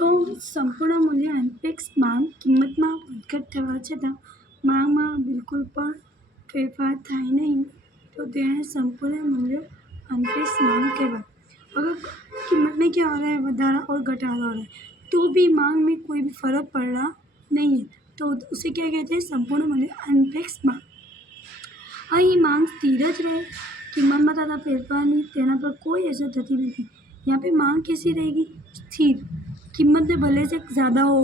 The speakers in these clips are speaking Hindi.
તો સંપૂર્ણ મૂલ્ય અનપેક્ષ માંગ કિંમતમાં વધઘટ થવા છતાં માંગમાં બિલકુલ પણ ફેરફાર થાય નહીં तो તેને संपूर्ण मूल्य अनपेक्ष मांग कहेगा। अगर कीमत में क्या हो रहा है, વધારા और घटाड़ा हो रहा है तो भी मांग में कोई भी फर्क पड़ रहा नहीं है तो उसे क्या कहते हैं, संपूर्ण मूल्य अनपेक्ष मांग। અહીં માંગ સ્થિર જ રહે, કિંમતમાં થતા ફેરફારની તેના પર कोई असर થતી નથી। यहाँ पे मांग कैसी रहेगी, स्थिर। कीमत में भले से ज़्यादा हो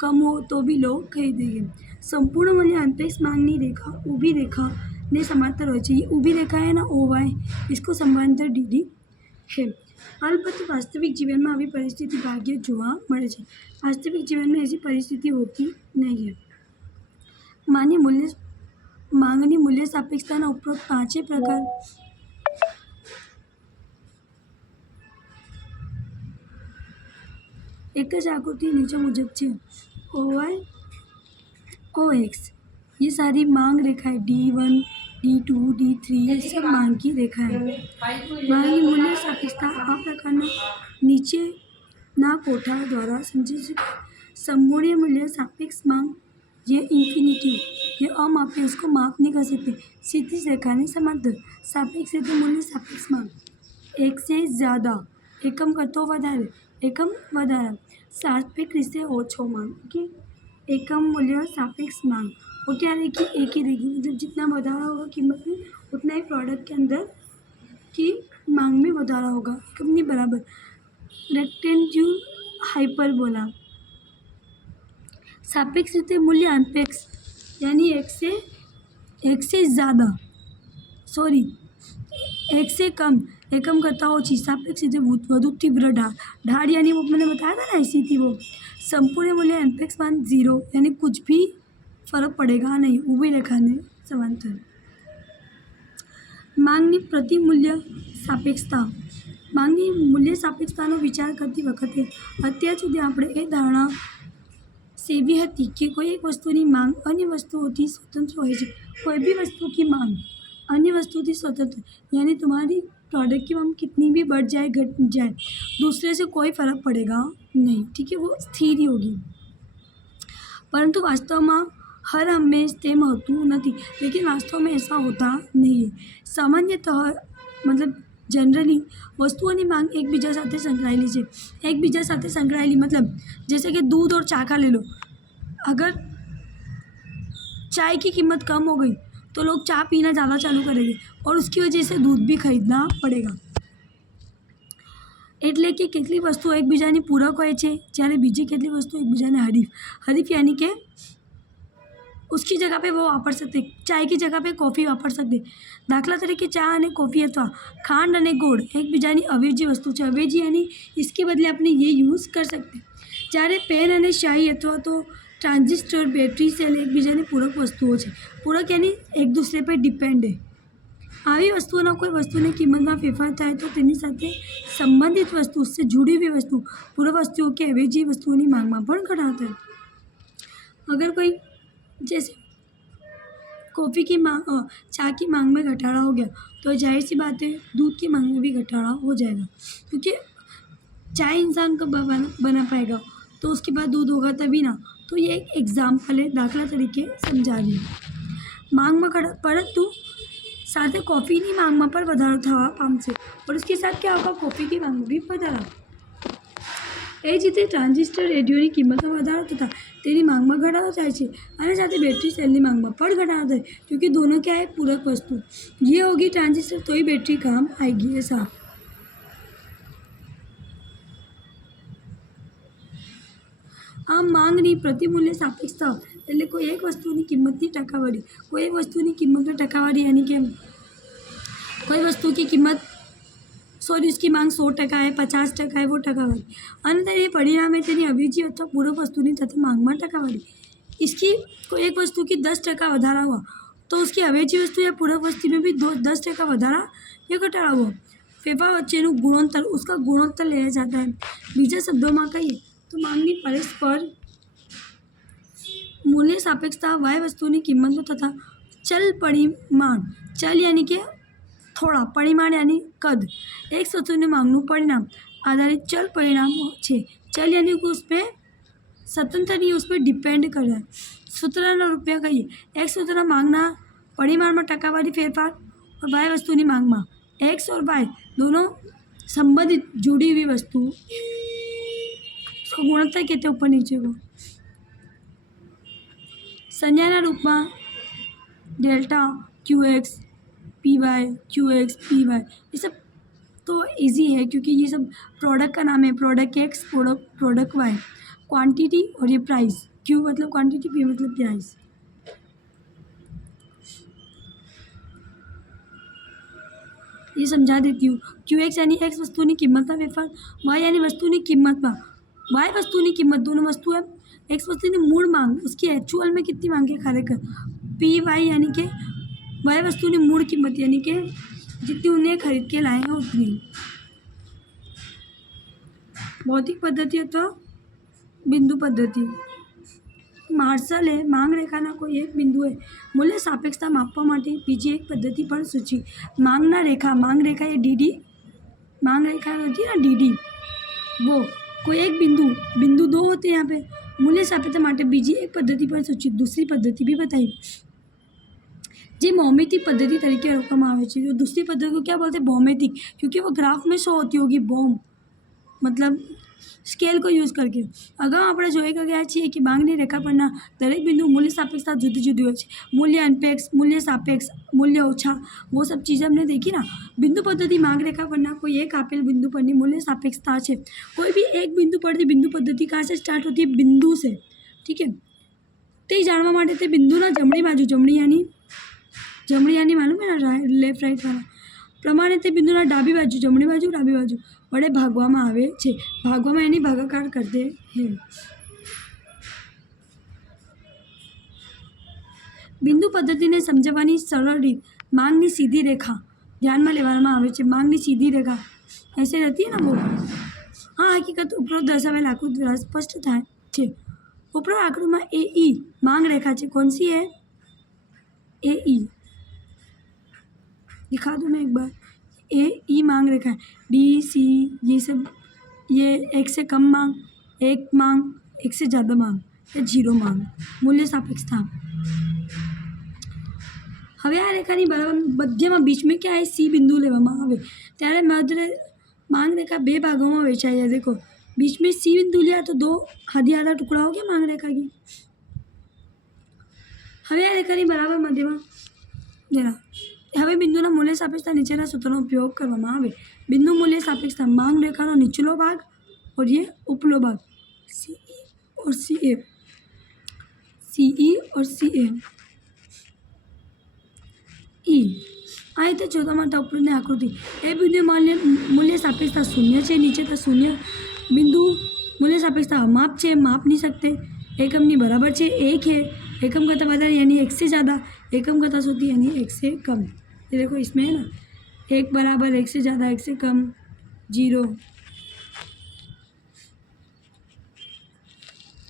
कम हो तो भी लोग खरीदेंगे। संपूर्ण मूल्य अनपेक्ष मांगनी रेखा ऊभी रेखा ने समांतर हो चाहिए। ऊभी रेखा है ना OY, इसको समांतर DD है। अलबत्त वास्तविक जीवन में આવી પરિસ્થિતિ ભાગ્યે જોવા મળે છે। वास्तविक जीवन में ऐसी परिस्थिति होती नहीं है। मान्य मूल्य मांगनी मूल्य सापेक्षताના ઉપરોક્ત પાંચે પ્રકાર एक ज आकृति नीचे मुजब है। OY OX ये सारी मांग रेखाएं D1 D2 D3 ये सब मांग की रेखा है। मांग मूल्य सापेक्षता आ प्रकार नीचे ना कोठा द्वारा समझी संपूर्ण मूल्य सापेक्ष मांग ये इन्फिनिटी ये अमापी, इसको माप नहीं कर सकते। सीधी रेखा ने समांतर सापेक्ष मूल्य सापेक्ष मांग एक से ज़्यादा एकम करतो વધારે एकम વધારા सापेक्ष રીતે ઓછો मांग। ओके, एकम मूल्य सापेक्ष मांग वो क्या रहेगी, एक ही रहेगी। मतलब जितना વધાरा होगा कीमत में उतना ही प्रोडक्ट के अंदर की मांग में વધાरा होगा। एकम नहीं बराबर। रेक्टेंगुलर हाइपरबोला सापेक्ष રીતે मूल्य अनपेक्ष यानी एक से ज़्यादा सॉरी एक से कम एकम करता ओછી सापेक्ष રીતે વધુ तीव्र ढाल यानी वो मैंने बताया था ना ऐसी थी वो। संपूर्ण मूल्य अनपेक्ष मान 0 यानी कुछ भी फर्क पड़ेगा नहीं, ऊभी रेखा ने समांतर। मांगनी प्रति मूल्य सापेक्षता मांगनी मूल्य सापेक्षताનો વિચાર કરતી વખતે અત્યાર સુધી આપણે એ ધારણા સેવી હતી કે કોઈ એક વસ્તુની માંગ અન્ય વસ્તુઓથી સ્વતંત્ર હોય છે। कोई भी वस्तु की मांग अन्य वस्तु से स्वतंत्र यानी तुम्हारी प्रोडक्ट की मांग कितनी भी बढ़ जाए घट जाए दूसरे से कोई फर्क पड़ेगा नहीं, ठीक है, वो स्थिर ही होगी। परंतु वास्तव में हर हमेश तेम होतुं नहीं, लेकिन वास्तव में ऐसा होता नहीं है। सामान्यतः मतलब जनरली वस्तुओं मांग एक बीजा साथे संकळायेली छे। एक बीजा साथे संकळायेली मतलब जैसे कि दूध और चा का ले लो। अगर चाय की कीमत कम हो गई तो लोग चा पीना ज़्यादा चालू करेंगे और उसकी वजह से दूध भी खरीदना पड़ेगा। એટલે કે કેટલી વસ્તુઓ એકબીજાની પૂરક હોય છે જ્યારે બીજી કેટલી વસ્તુઓ એકબીજાને હરીફ यानी કે उसकी जगह पे वो वापर सकते, चाय की जगह पे कॉफ़ी वापर सकते। दाखला तरीके चा और कॉफ़ी अथवा खांड और गोड़ एक बीजानी अवेजी वस्तु है। अवेजी यानी इसके बदले अपने ये यूज़ कर सकते। જ્યારે पेन और शाही अथवा तो ट्रांजिस्टर बैटरी सेल एक बीजानी पूरक वस्तुओं है। पूरक यानी एक दूसरे पर डिपेंड है। આવી વસ્તુઓના કોઈ વસ્તુની કિંમતમાં ફેરફાર થાય તો તેની સાથે સંબંધિત વસ્તુ उससे जुड़ी हुई वस्तु पूरक वस्तुओं के अवेजी वस्तुओं की मांग में પણ ઘટાડો થાય। अगर कोई जैसे कॉफ़ी की मांग चाय की मांग में घटाड़ा हो गया तो जाहिर सी बात है दूध की मांग में भी घटाड़ा हो जाएगा, क्योंकि चाय इंसान को बना पाएगा तो उसके बाद दूध होगा तभी ना। तो ये एक एग्जाम्पल है, दाखला तरीके समझा दिया। मांग में परंतु साथ कॉफ़ी की मांग में पर વધારો થવા પામશે और उसके साथ क्या होगा, कॉफ़ी की मांग में भी વધારો। એ જ રીતે ટ્રાન્ઝિસ્ટર રેડિયોની કિંમતમાં વધારો થતાં તેની માંગમાં ઘટાડો થાય છે અને સાથે બેટરી સેલની માંગમાં પણ ઘટાડો થાય, क्योंकि दोनों क्या है, पूरक वस्तु। ये होगी ट्रांजिस्टर तो ही बैटरी काम आएगी। ऐसा આમ માંગની પ્રતિમૂલ્ય સાપેક્ષતા એટલે કોઈ એક વસ્તુની કિંમતની ટકાવારી, કોઈ એક વસ્તુની કિંમતની ટકાવારી यानी कि कोई वस्तु की कीमत सॉरी उसकी मांग 100% है, 50% है, वो टकावारी। अंतर ये परिणाम है तेनी अवेजी अथवा पूरक वस्तुनी तथा मांग में टकावारी। इसकी कोई एक वस्तु की 10% વધારા हुआ तो उसकी अवेजी वस्तु या पूरक वस्तु में भी 10% વધારા या घटाड़ा हुआ। फेरफार वच्चेનું गुणोत्तर उसका गुणोत्तर लिया जाता है। बीजा शब्दों में कहिए तो मांगनी परस्पर मूल्य सापेक्षता वाय वस्तुनी किंमत तथा चल परिमाण, चल यानी कि थोड़ा, परिमाण यानी कद, एक वस्तुने मांगનું પરિણામ आधारित चल परिणाम है। चल यानी कि उस पर स्वतंत्र नहीं, उस पर डिपेंड कर रहा है। सूत्रનો રૂપિયા કહીએ एक्स सूत्र मांगना परिमाण में टकावारी फेरफार और वाय वस्तु की मांग में एक्स और वाय दोनों संबंधित जुड़ी हुई वस्तु, इसको गुणोत्तर कहते हैं ऊपर नीचे को। संज्ञा रूप में delta Q X P Y Q X P Y, ये सब तो इजी है क्योंकि ये सब प्रोडक्ट का नाम है। Product X product Y, quantity और ये प्राइस। क्यू मतलब क्वांटिटी, पी मतलब प्राइस। ये समझा देती हूँ। क्यू एक्स यानी एक्स वस्तु की कीमत का फेरफार, वाई यानी वस्तु की कीमत में, वाई वस्तु की कीमत दोनों वस्तु है। एक्स वस्तु की मूल मांग, उसकी एक्चुअल में कितनी मांग है खरेखर। पी वाई यानी कि वाई वस्तु की मूल कीमत यानी कि जितनी उन्हें खरीद के लाए हैं उतनी। भौतिक पद्धति अथवा बिंदु पद्धति। मार्शल है मांग रेखाना कोई एक बिंदु है मूल्य सापेक्षता मापवा माटे बीजी एक पद्धति पर सूची। मांगना रेखा, मांग रेखा ये डीडी, मांग रेखा होती है ना डीडी, वो कोई एक बिंदु दो होते हैं यहाँ पे। मूल्य सापेक्षता माटे बीजी एक पद्धति पर सूची। दूसरी पद्धति भी बताई जी भौमितिक पद्धति तरीके रखવામાં આવે છે। जो दूसरी पद्धति को क्या बोलते हैं, भौमितिक, क्योंकि वो ग्राफ में शो होती होगी। बॉम मतलब स्केल को यूज़ करके। अगाऊ આપણે જોઈ ગયા છીએ કે માંગની રેખા પરના દરેક બિંદુ મૂલ્ય સાપેક્ષતા જુદી જુદી હોય છે। મૂલ્ય અનપેક્ષ, મૂલ્ય સાપેક્ષ, મૂલ્ય ઓછા, वो सब चीज़ें हमने देखी ना। बिंदु पद्धति मांग रेखा पરના कोई एक आपेल बिंदु पરની मूल्य सापेक्षता है। कोई भी एक बिंदु परથી बिंदु पद्धति कहाँ से स्टार्ट होती है, बिंदु से। ठीक है, તે જાણવા માટે તે બિંદુના જમણી બાજુ, જમણી यानी मालूम है ना, लेफ्ट राइट वाला प्रमाणे ते बिंदुना डाबी बाजू, जमणी बाजू, डाबी बाजू वडे भागवामां आवे छे। भागवामां एनी भागाकार करते हैं। बिंदु पद्धति ने समझवानी सरल रीत मांगनी सीधी रेखा ध्यान में लेवामां आवे छे। मांगनी सीधी रेखा ऐसे रहती है ना वो। हाँ, हकीकत उपरोक्त दर्शावेल आकृति द्वारा स्पष्ट थाय छे। उपरोक्त आकृति में ए ई मांग रेखा है। कौन सी है, ए ई दिखा दूँ मैं एक बार। ए ई मांग रेखा है। डी सी ये सब, ये एक से कम मांग, एक मांग, एक से ज़्यादा मांग, या जीरो मांग, मूल्य सापेक्षता। हवे आ रेखानी बराबर मध्यમાં बीच में क्या है, सी बिंदु लेवामां आवे त्यारे मध्य मांग रेखा बे भागों में वेचाई है। देखो बीच में सी बिंदु लिया तो दो आधी आधा टुकड़ा हो गया मांग रेखा की। हवे आ रेखानी बराबर मध्यમાં जरा हवे बिंदुना मूल्य सापेक्षता नीचेना सूत्रનો उपयोग કરવામાં આવે। बिंदु मूल्य सापेक्षता मांग रेखानो निचलो भाग और ये उपलो भाग, सीई और सीए, सीई और सीए ई। आ रीते जोता माटे उपરની आकृति ए बिंदु मूल्य सापेक्षता शून्य है, नीचे तो शून्य। बिंदु मूल्य सापेक्षता अमाप है, माप नहीं सकते। एकमनी बराबर है, एक है। एकम करता વધારે यानी एक से ज़्यादा, एकम करता छोटी यानी एक से कम। ये देखो इसमें है ना, एक बराबर, एक से ज़्यादा, एक से कम, जीरो।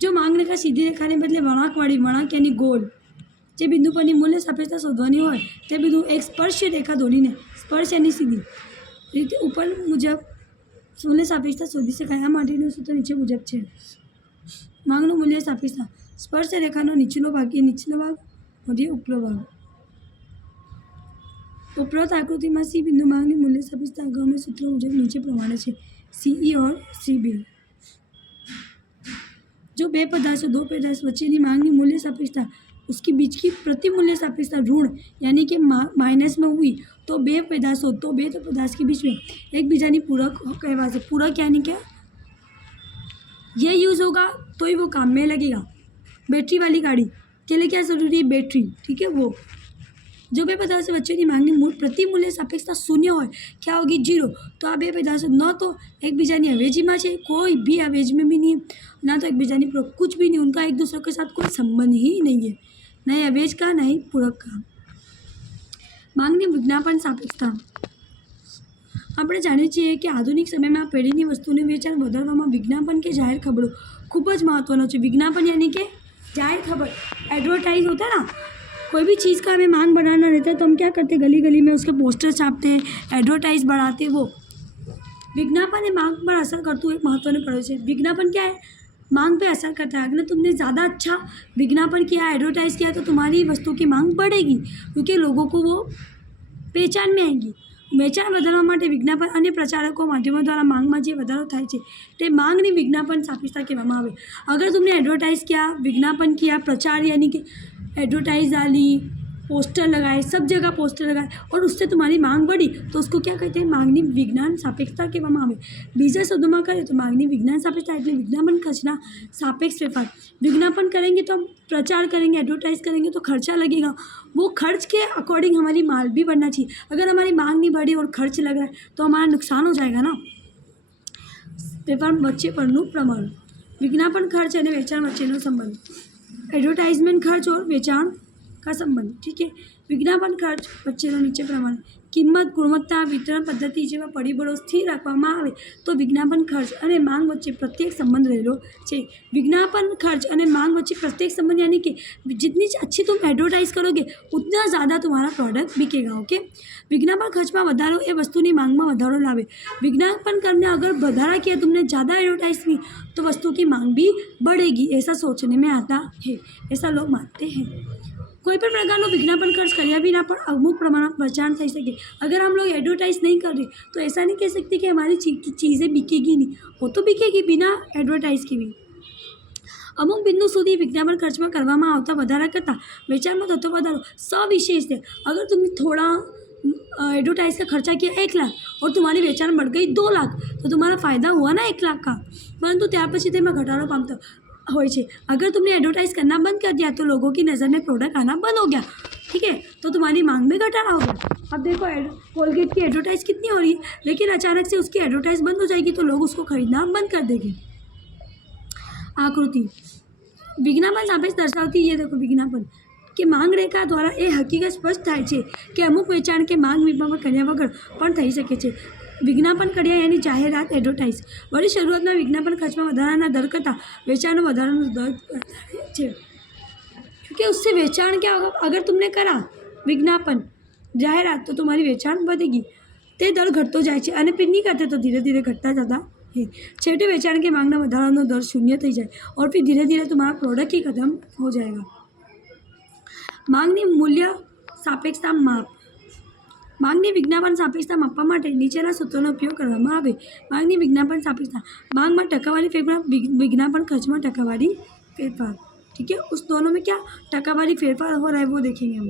जो मांग रेखा सीधी रेखा ने बदले वळांकवाળી, वळांक यानी गोल, जे बिंदु पરની मूल्य सापेक्षता शोधवानी होय ते बिंदु एक स्पर्श रेखा दौड़ीने, स्पर्श यानी सीधी रीते ऊपर मुजब मूल्य सापेक्षता शोधी शकाय। आ माटेनुं सूत्र नीचे मुजब छे। मांगનું मूल्य सापेक्षता स्पर्श रेखाનો નીચલો ભાગ, ये નીચલો भाग और ये उपलो भाग। उपरोक्त आकृति में सी बिंदु मांगनी मूल्य सापेक्षता अगाउना सूत्र मुजब नीचे प्रमाणे छे, सीई और सीबी। जो बे पदार्थों, दो पदार्थ वच्चेनी मांगनी मूल्य सापेक्षता उसकी बीच की प्रति मूल्य सापेक्षता ऋण यानी कि माइनस में हुई तो बे पदार्थों, तो बे तो पदार्थ के बीच में एक बीजानी पूरक कहवाशे। पूरक यानी क्या, ये यूज़ होगा तो ही वो काम में लगेगा। बैटरी वाली गाड़ी के लिए क्या ज़रूरी है, बैटरी। ठीक है, वो जो बे पदार्थ से वच्चेनी मांगनी प्रति मूल्य सापेक्षता शून्य हो, क्या होगी, जीरो। तो आ बे पदार्थ न तो एक बीजानी अवेजी में है, कोई भी अवेज में भी नहीं है, ना तो एक बीजानी पूरक, कुछ भी नहीं। उनका एक दूसरे के साथ कोई संबंध ही नहीं है, न ही अवेज का न ही पूरक का। मांगनी विज्ञापन सापेक्षता આપણે જાણીએ છીએ કે આધુનિક સમયમાં પેઢીની વસ્તુની વેચાણ વધારવામાં વિજ્ઞાપન કે જાહેર ખબરો ખૂબ જ મહત્ત્વનો છે। विज्ञापन यानी कि जाहिर खबर, एडवर्टाइज होता है ना। कोई भी चीज़ का हमें मांग बढ़ाना रहता है तो हम क्या करते हैं, गली गली में उसके पोस्टर छापते हैं, एडवर्टाइज बढ़ाते हैं। वो विज्ञापन એ માંગ પર અસર કરતું એક મહત્ત્વનું પડે છે. विज्ञापन क्या है, मांग पे असर करता है. अगर तुमने ज़्यादा अच्छा विज्ञापन किया, एडवर्टाइज़ किया, तो तुम्हारी वस्तु की मांग बढ़ेगी क्योंकि लोगों को वो पहचान में आएगी. વેચાણ વધારવા માટે વિજ્ઞાપન અને પ્રચારકો માધ્યમો દ્વારા માંગમાં જે વધારો થાય છે તે માંગની विज्ञापन सापेक्षता કહેવામાં આવે. अगर तुमने एडवर्टाइज़ किया, विज्ञापन किया, प्रचार यानी कि एडवर्टाइज डाली, पोस्टर लगाए, सब जगह पोस्टर लगाए और उससे तुम्हारी मांग बढ़ी तो उसको क्या कहते हैं, मांगनी विज्ञान सापेक्षता કહેવામાં આવે. બીજા શબ્દોમાં કહીએ તો मांगनी विज्ञान सापेक्षता એટલે विज्ञापन खर्चना सापेक्ष फेरफार. विज्ञापन करेंगे तो हम प्रचार करेंगे, एडवर्टाइज करेंगे तो खर्चा लगेगा. वो खर्च के अकॉर्डिंग हमारी माल भी बढ़ना चाहिए. अगर हमारी मांग नहीं बढ़ी और खर्च लग रहा है तो हमारा नुकसान हो जाएगा ना. વેપાર વચ્ચે પરનું પ્રમાણ. विज्ञापन खर्च અને વેચાણ વચ્ચેનો સંબંધ. एडवर्टाइजमेंट खर्च और वेचाण का संबंध. ठीक है. विज्ञापन खर्च વચ્ચેનો નીચે પ્રમાણે. કિંમત, ગુણવત્તા, વિતરણ પદ્ધતિ જેવા પરિબળો સ્થિર રાખવામાં આવે તો વિજ્ઞાપન ખર્ચ અને માંગ વચ્ચે પ્રત્યેક સંબંધ રહેલો છે. विज्ञापन खर्च અને માંગ વચ્ચે प्रत्येक संबंध यानी कि जितनी अच्छी तुम एडवर्टाइज करोगे उतना ज़्यादा तुम्हारा प्रोडक्ट बिकेगा. ओके. विज्ञापन खर्चમાં વધારો એ વસ્તુની માંગમાં વધારો લાવે. विज्ञापन करने अगर વધારા किया तुमने, ज़्यादा एडवर्टाइज की तो वस्तु की मांग भी बढ़ेगी, ऐसा सोचने में आता है, ऐसा लोग मानते हैं. कोई भी प्रकार विज्ञापन खर्च કર્યા बिना પણ અમુક પ્રમાણમાં પ્રચાર થઈ શકે. अगर हम लोग एडवर्टाइज नहीं कर रहे तो ऐसा नहीं कह सकते कि हमारी चीज़ें बिकेगी नहीं. वो तो बिकेगी बिना एडवर्टाइज की भी. અમુક બિંદુ સુધી વિજ્ઞાપન ખર્ચમાં કરવામાં આવતા વધારા કરતાં વેચાણમાં થતો વધારો સવિશેષ છે. अगर तुमने थोड़ा एडवर्टाइज का खर्चा किया 1 लाख और तुम्हारी वेचाण बढ़ गई 2 लाख तो तुम्हारा फ़ायदा हुआ ना 1 लाख का. परंतु ત્યાર પછી તેમાં ઘટાડો પામતો હોય છે. अगर तुमने एडवर्टाइज़ करना बंद कर दिया तो लोगों की नज़र में प्रोडक्ट आना बंद हो गया. ठीक है. तो तुम्हारी मांग में घटाड़ा होगा. अब देखो कोलगेट की एडवर्टाइज़ कितनी हो रही है, लेकिन अचानक से उसकी एडवर्टाइज़ बंद हो जाएगी तो लोग उसको खरीदना बंद कर देंगे. आकृति. विज्ञापन सापेक्ष दर्शावती. ये देखो विज्ञापन કે માંગ રેખા દ્વારા એ હકીકત સ્પષ્ટ થાય છે કે અમુક વેચાણ કે માંગ વિભાવમાં કર્યા વગર પણ થઈ શકે છે. વિજ્ઞાપન કર્યા यानी જાહેરાત, એડવર્ટાઇઝ. વળી શરૂઆતમાં વિજ્ઞાપન ખર્ચમાં વધારાના दर કરતાં વેચાણનો વધારાનો दर છે. क्योंकि उससे वेचाण क्या होगा, अगर तुमने करा विज्ञापन, जाहिरात तो तुम्हारी वेचाण बढ़ेगी. તે दर घटतो જાય છે અને फिर नहीं करते तो धीरे धीरे घटता जाता है. છેવટે વેચાણ के मांगना વધારાનો दर शून्य થઈ જાય और फिर धीरे धीरे तुम्हारा प्रोडक्ट ही खत्म हो जाएगा. માંગની મૂલ્ય સાપેક્ષતા માપ. માંગની વિજ્ઞાપન સાપેક્ષતા માપવા માટે નીચેના સૂત્રોનો ઉપયોગ કરવામાં આવે. માંગની વિજ્ઞાપન સાપેક્ષતા. માંગમાં ટકાવારી ફેરફાર, विज्ञापन खर्चમાં टकावारी फेरफार. ठीक है. उस दोनों में क्या टकावारी फेरफार हो रहा है वो देखेंगे हम.